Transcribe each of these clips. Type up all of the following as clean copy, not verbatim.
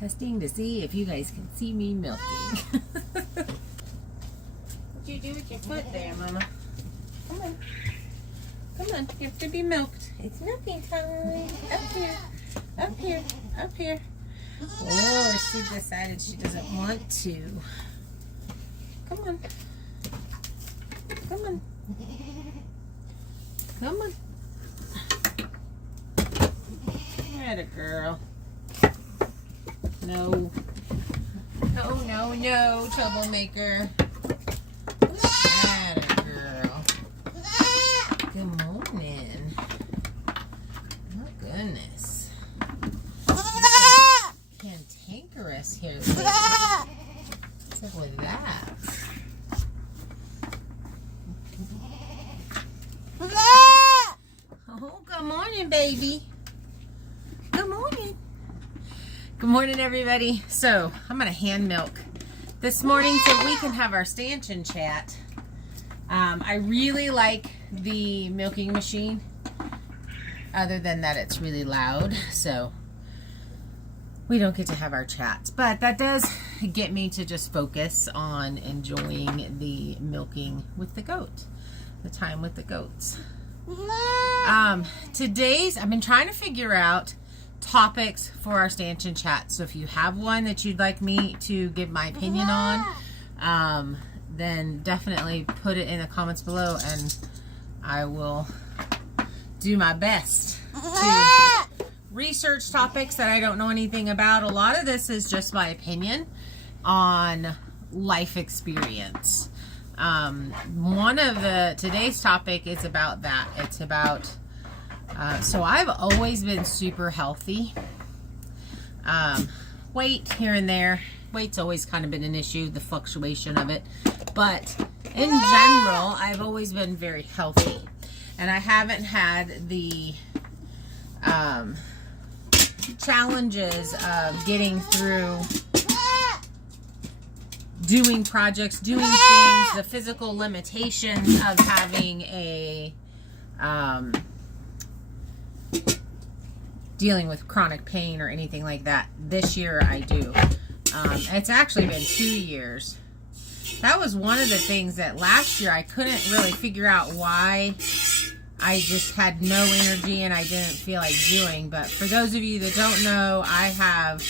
Testing to see if you guys can see me milking. What'd you do with your foot there, Mama? Come on. Come on, you have to be milked. It's milking time. Up here. Up here. Up here. Oh, she decided she doesn't want to. Come on. Come on. Come on. Atta girl. No. No, no, no, troublemaker. Atta girl. Good morning. Oh, goodness. Cantankerous here. What's up with that? Oh, good morning, baby. Good morning. Good morning, everybody. So, I'm going to hand milk this morning so we can have our stanchion chat. I really like the milking machine. Other than that, it's really loud, so we don't get to have our chats. But that does get me to just focus on enjoying the milking with the goat. The time with the goats. I've been trying to figure out topics for our stanchion chat. So if you have one that you'd like me to give my opinion on, then definitely put it in the comments below and I will do my best to research topics that I don't know anything about. A lot of this is just my opinion on life experience. One of today's topic is about that. It's about so I've always been super healthy. Weight here and there. Weight's always kind of been an issue, the fluctuation of it. But in general, I've always been very healthy. And I haven't had the challenges of getting through doing projects, doing things, the physical limitations of having a dealing with chronic pain or anything like that. This year I do. It's actually been 2 years. That was one of the things that last year I couldn't really figure out why I just had no energy and I didn't feel like doing. But for those of you that don't know, I have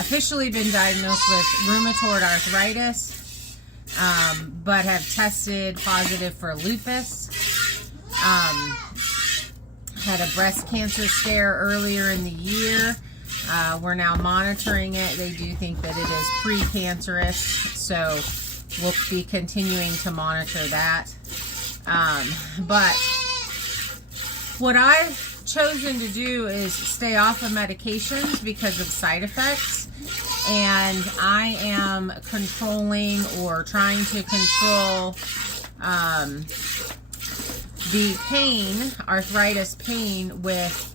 officially been diagnosed with rheumatoid arthritis, but have tested positive for lupus. Had a breast cancer scare earlier in the year. We're now monitoring it. They do think that it is precancerous, so we'll be continuing to monitor that. But what I've chosen to do is stay off of medications because of side effects, and I am controlling or trying to control the pain, arthritis pain, with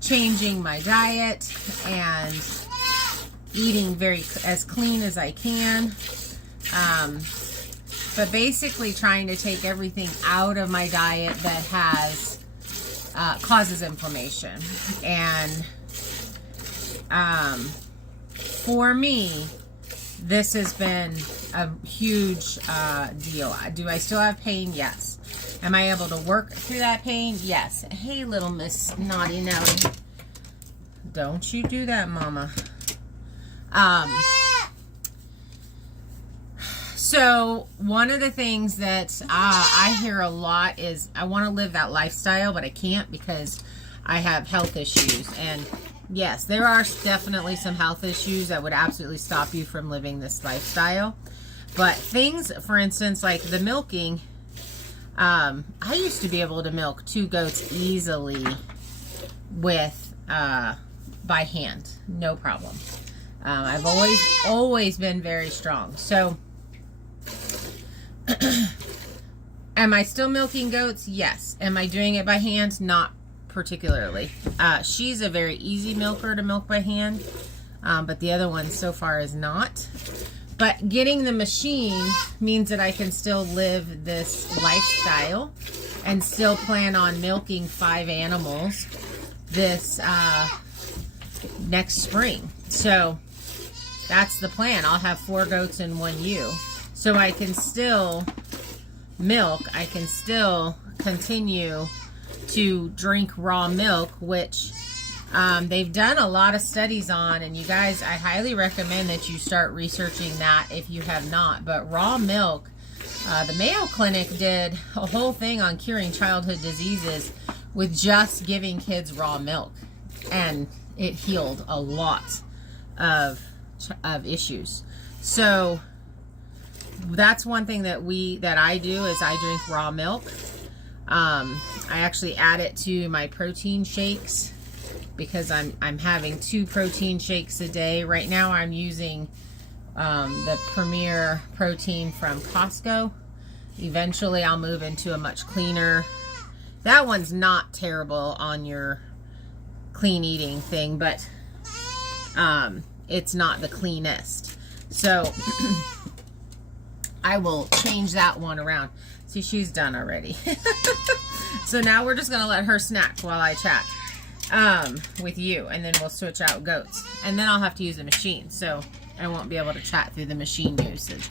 changing my diet and eating as clean as I can. But basically trying to take everything out of my diet that has causes inflammation. And for me, this has been a huge deal. Do I still have pain? Yes. Am I able to work through that pain? Yes. Hey, little Miss Naughty Nelly. Don't you do that, Mama. So one of the things that I hear a lot is I want to live that lifestyle, but I can't because I have health issues. And yes, there are definitely some health issues that would absolutely stop you from living this lifestyle. But things, for instance, like the milking, I used to be able to milk 2 goats easily with by hand, no problem. I've always been very strong. So am I still milking goats? Yes. Am I doing it by hand? Not particularly. She's a very easy milker to milk by hand, but the other one so far is not. But getting the machine means that I can still live this lifestyle and still plan on milking 5 animals this next spring. So that's the plan. I'll have 4 goats and 1 ewe. So I can still milk. I can still continue to drink raw milk, which they've done a lot of studies on. And you guys, I highly recommend that you start researching that if you have not. But raw milk, the Mayo Clinic did a whole thing on curing childhood diseases with just giving kids raw milk. And it healed a lot of issues. So that's one thing that I do is I drink raw milk. I actually add it to my protein shakes because I'm having 2 protein shakes a day. Right now I'm using the Premier protein from Costco. Eventually I'll move into a much cleaner. That one's not terrible on your clean eating thing, but it's not the cleanest. So I will change that one around. See, she's done already. So now we're just going to let her snack while I chat with you, and then we'll switch out goats. And then I'll have to use the machine, so I won't be able to chat through the machine usage.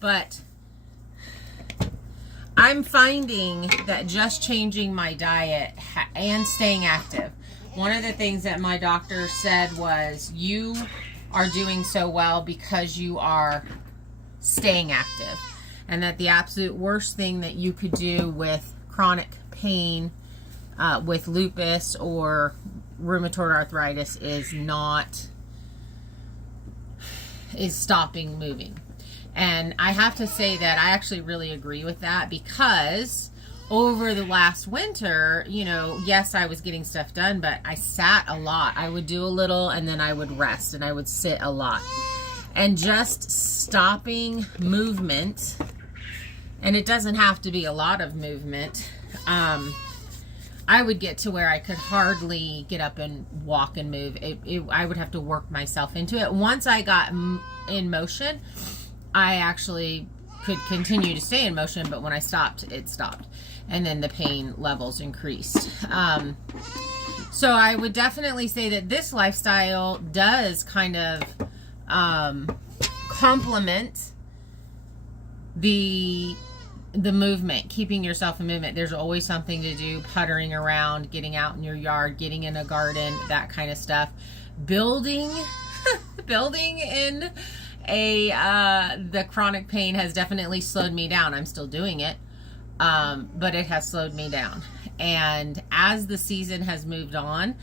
But I'm finding that just changing my diet and staying active. One of the things that my doctor said was, you are doing so well because you are staying active. And that the absolute worst thing that you could do with chronic pain, with lupus or rheumatoid arthritis is stopping moving. And I have to say that I actually really agree with that, because over the last winter, you know, yes, I was getting stuff done, but I sat a lot. I would do a little and then I would rest, and I would sit a lot. And just stopping movement, and it doesn't have to be a lot of movement, I would get to where I could hardly get up and walk and move. I would have to work myself into it. Once I got in motion, I actually could continue to stay in motion, but when I stopped, it stopped. And then the pain levels increased. So I would definitely say that this lifestyle does kind of complement the movement, keeping yourself in movement. There's always something to do, puttering around, getting out in your yard, getting in a garden, that kind of stuff. Building in the chronic pain has definitely slowed me down. I'm still doing it, but it has slowed me down. And as the season has moved on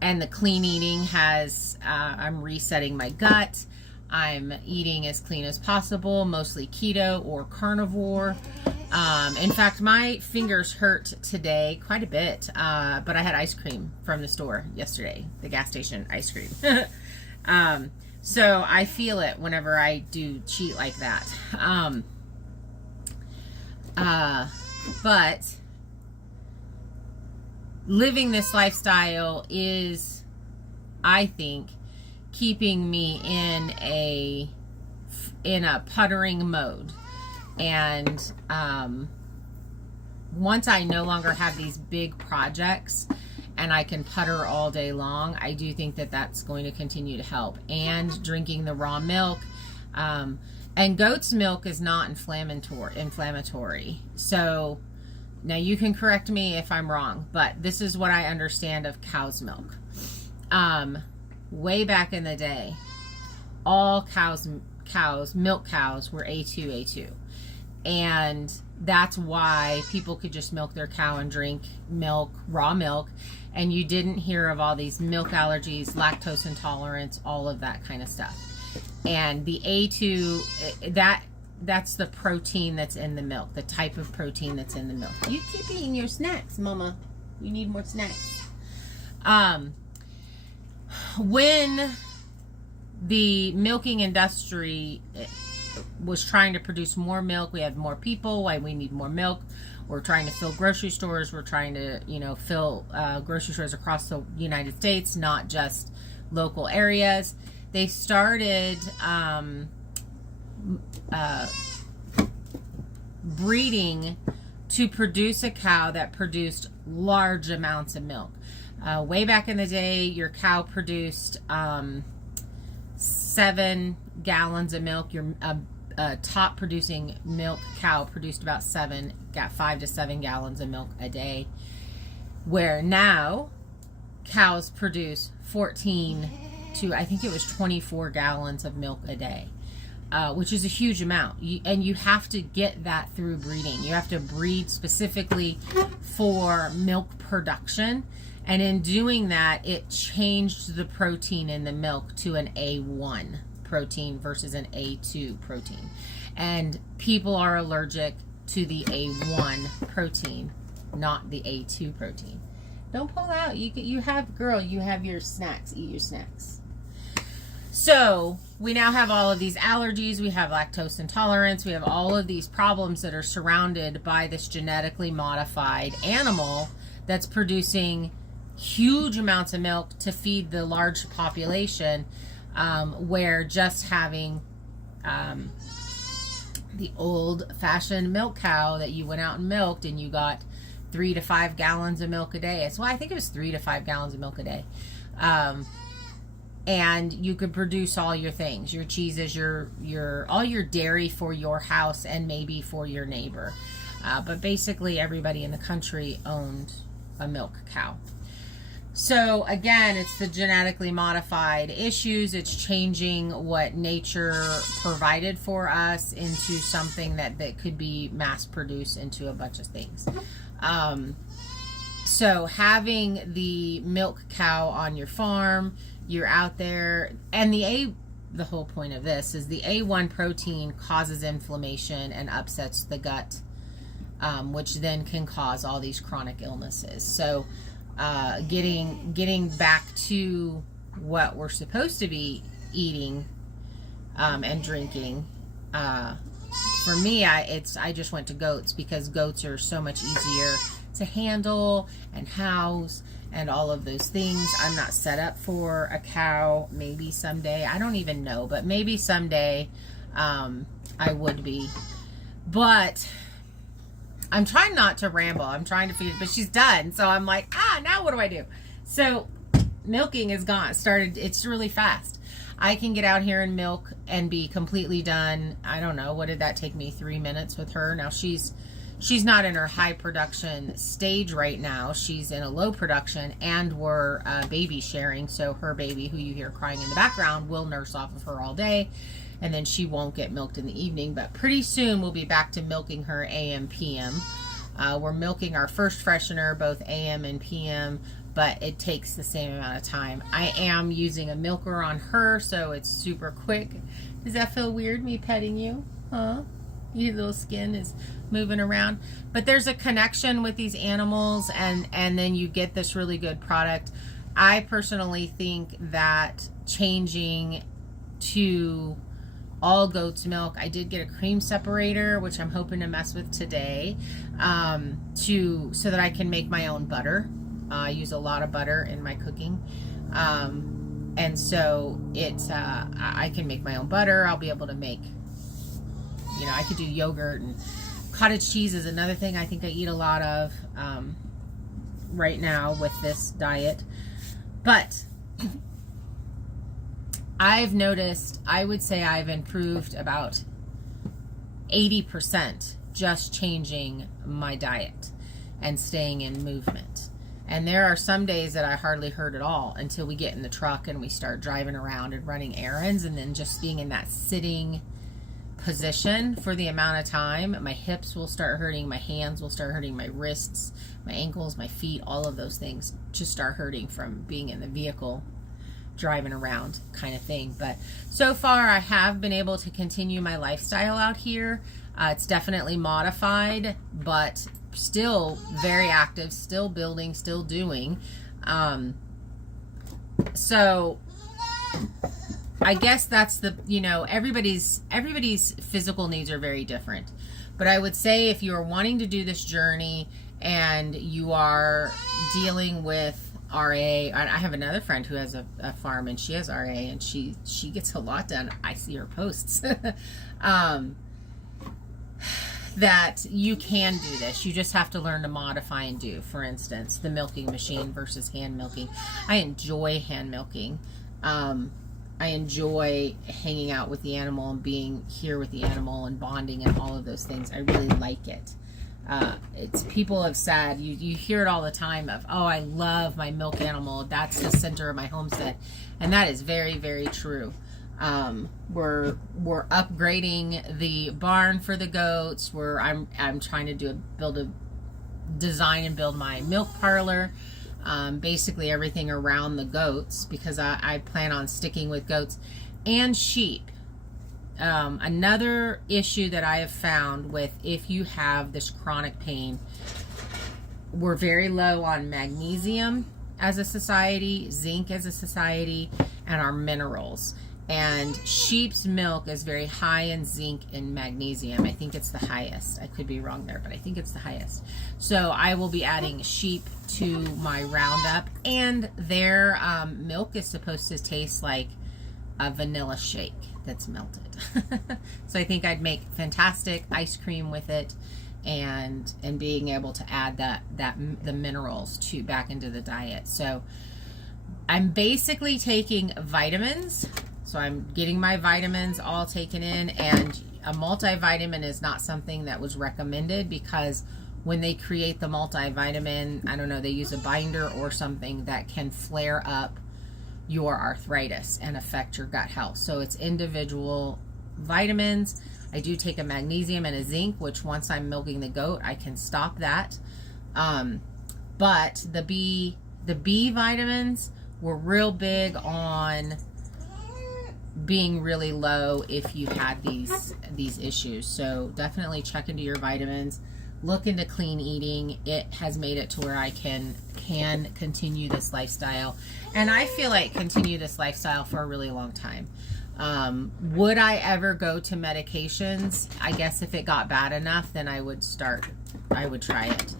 and the clean eating has, I'm resetting my gut. I'm eating as clean as possible, mostly keto or carnivore. In fact, my fingers hurt today quite a bit, but I had ice cream from the store yesterday, the gas station ice cream. So I feel it whenever I do cheat like that. But living this lifestyle is, I think, keeping me in a puttering mode. And once I no longer have these big projects and I can putter all day long, I do think that that's going to continue to help. And drinking the raw milk, and goat's milk is not inflammatory. So now you can correct me if I'm wrong, but this is what I understand of cow's milk. Way back in the day, all milk cows were A2. And that's why people could just milk their cow and drink milk, raw milk, and you didn't hear of all these milk allergies, lactose intolerance, all of that kind of stuff. And the A2, that's the protein that's in the milk, the type of protein that's in the milk. You keep eating your snacks, Mama. You need more snacks. When the milking industry was trying to produce more milk, we had more people, why we need more milk. We're trying to fill grocery stores. We're trying to, fill grocery stores across the United States, not just local areas. They started breeding to produce a cow that produced large amounts of milk. Way back in the day, your cow produced 7 gallons of milk. Your top producing milk cow produced about 5 to 7 gallons of milk a day. Where now, cows produce 14 to, I think it was 24 gallons of milk a day. Which is a huge amount. And you have to get that through breeding. You have to breed specifically for milk production. And in doing that, it changed the protein in the milk to an A1 protein versus an A2 protein. And people are allergic to the A1 protein, not the A2 protein. Don't pull out. You have your snacks. Eat your snacks. So we now have all of these allergies. We have lactose intolerance. We have all of these problems that are surrounded by this genetically modified animal that's producing huge amounts of milk to feed the large population, where just having the old-fashioned milk cow that you went out and milked and you got 3 to 5 gallons of milk a day. I think it was 3 to 5 gallons of milk a day. And you could produce all your things, your cheeses, all your dairy for your house and maybe for your neighbor. But basically everybody in the country owned a milk cow. So again, it's the genetically modified issues. It's changing what nature provided for us into something that could be mass produced into a bunch of things. So having the milk cow on your farm, you're out there, and the whole point of this is the A1 protein causes inflammation and upsets the gut, which then can cause all these chronic illnesses. So getting back to what we're supposed to be eating and drinking, for me, I just went to goats because goats are so much easier to handle and house and all of those things. I'm not set up for a cow. Maybe someday, I don't even know, but maybe someday I would be. But I'm trying not to ramble. I'm trying to feed, but she's done. So I'm like, now what do I do? So milking is started. It's really fast. I can get out here and milk and be completely done. I don't know. What did that take me? 3 minutes with her. Now she's not in her high production stage right now. She's in a low production, and we're baby sharing. So her baby, who you hear crying in the background, will nurse off of her all day. And then she won't get milked in the evening. But pretty soon we'll be back to milking her AM, PM. We're milking our first freshener, both AM and PM, but it takes the same amount of time. I am using a milker on her, so it's super quick. Does that feel weird, me petting you? Huh? Your little skin is moving around. But there's a connection with these animals, and then you get this really good product. I personally think that changing to all goat's milk, I did get a cream separator, which I'm hoping to mess with today, so that I can make my own butter. I use a lot of butter in my cooking, and so I can make my own butter. I'll be able to make, I could do yogurt, and cottage cheese is another thing I think I eat a lot of right now with this diet. But I've noticed, I would say I've improved about 80% just changing my diet and staying in movement. And there are some days that I hardly hurt at all until we get in the truck and we start driving around and running errands, and then just being in that sitting position for the amount of time, my hips will start hurting, my hands will start hurting, my wrists, my ankles, my feet, all of those things just start hurting from being in the vehicle driving around kind of thing. But so far I have been able to continue my lifestyle out here. It's definitely modified, but still very active, still building, still doing. So I guess that's the, everybody's physical needs are very different. But I would say if you are wanting to do this journey and you are dealing with RA, I have another friend who has a farm and she has RA, and she gets a lot done. I see her posts. that you can do this. You just have to learn to modify and do. For instance, the milking machine versus hand milking. I enjoy hand milking. I enjoy hanging out with the animal and being here with the animal and bonding and all of those things. I really like it. It's people have said, you hear it all the time of, oh, I love my milk animal. That's the center of my homestead. And that is very, very true. We're upgrading the barn for the goats. I'm trying to design and build my milk parlor. Basically everything around the goats, because I plan on sticking with goats and sheep. Another issue that I have found with, if you have this chronic pain, we're very low on magnesium as a society, zinc as a society, and our minerals. And sheep's milk is very high in zinc and magnesium. I think it's the highest. I could be wrong there, but I think it's the highest. So I will be adding sheep to my roundup, and their milk is supposed to taste like a vanilla shake that's melted. So I think I'd make fantastic ice cream with it, and being able to add the minerals back into the diet. So I'm basically taking vitamins. So I'm getting my vitamins all taken in, and a multivitamin is not something that was recommended, because when they create the multivitamin, I don't know, they use a binder or something that can flare up your arthritis and affect your gut health. So it's individual vitamins. I do take a magnesium and a zinc, which once I'm milking the goat, I can stop that. But the B vitamins were real big on being really low if you had these issues. So definitely check into your vitamins. Look into clean eating. It has made it to where I can continue this lifestyle, and I feel like continue this lifestyle for a really long time. Would I ever go to medications? I guess if it got bad enough, then I would try it.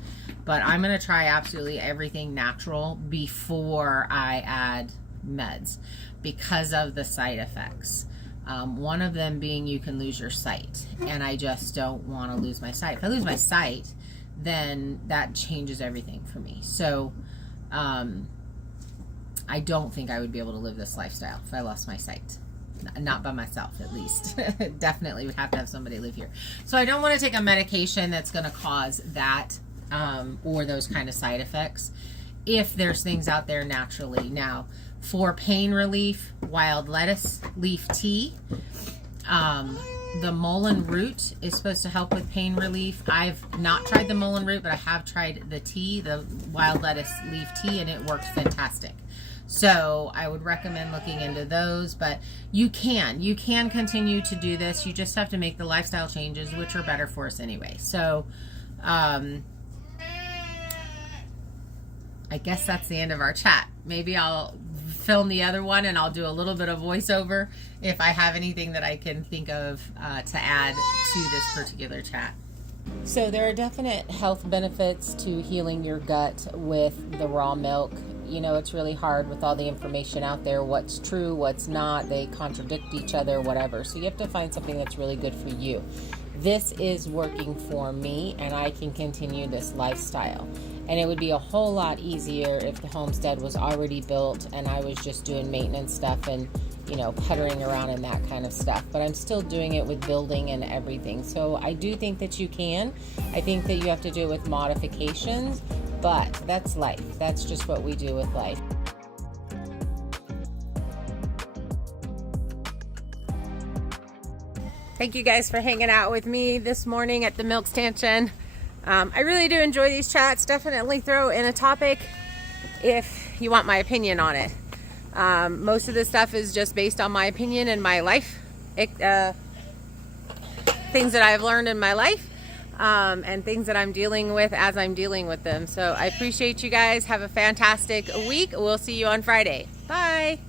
But I'm going to try absolutely everything natural before I add meds, because of the side effects. One of them being you can lose your sight, and I just don't want to lose my sight. If I lose my sight, then that changes everything for me. So I don't think I would be able to live this lifestyle if I lost my sight. Not by myself, at least. Definitely would have to have somebody live here. So I don't want to take a medication that's going to cause that or those kind of side effects, if there's things out there naturally. Now, for pain relief, wild lettuce leaf tea. The mullein root is supposed to help with pain relief. I've not tried the mullein root, but I have tried the tea, the wild lettuce leaf tea, and it works fantastic. So I would recommend looking into those. But you can continue to do this. You just have to make the lifestyle changes, which are better for us anyway. So I guess that's the end of our chat. Maybe I'll film the other one and I'll do a little bit of voiceover if I have anything that I can think of to add to this particular chat. So there are definite health benefits to healing your gut with the raw milk. You know, it's really hard with all the information out there, what's true, what's not, they contradict each other, whatever. So you have to find something that's really good for you. This is working for me, and I can continue this lifestyle. And it would be a whole lot easier if the homestead was already built and I was just doing maintenance stuff and, you know, puttering around and that kind of stuff. But I'm still doing it with building and everything. So I do think that you can. I think that you have to do it with modifications, but that's life. That's just what we do with life. Thank you guys for hanging out with me this morning at the milk stanchion. I really do enjoy these chats. Definitely throw in a topic if you want my opinion on it. Most of this stuff is just based on my opinion and my life, things that I've learned in my life, and things that I'm dealing with as I'm dealing with them. So I appreciate you guys. Have a fantastic week. We'll see you on Friday. Bye.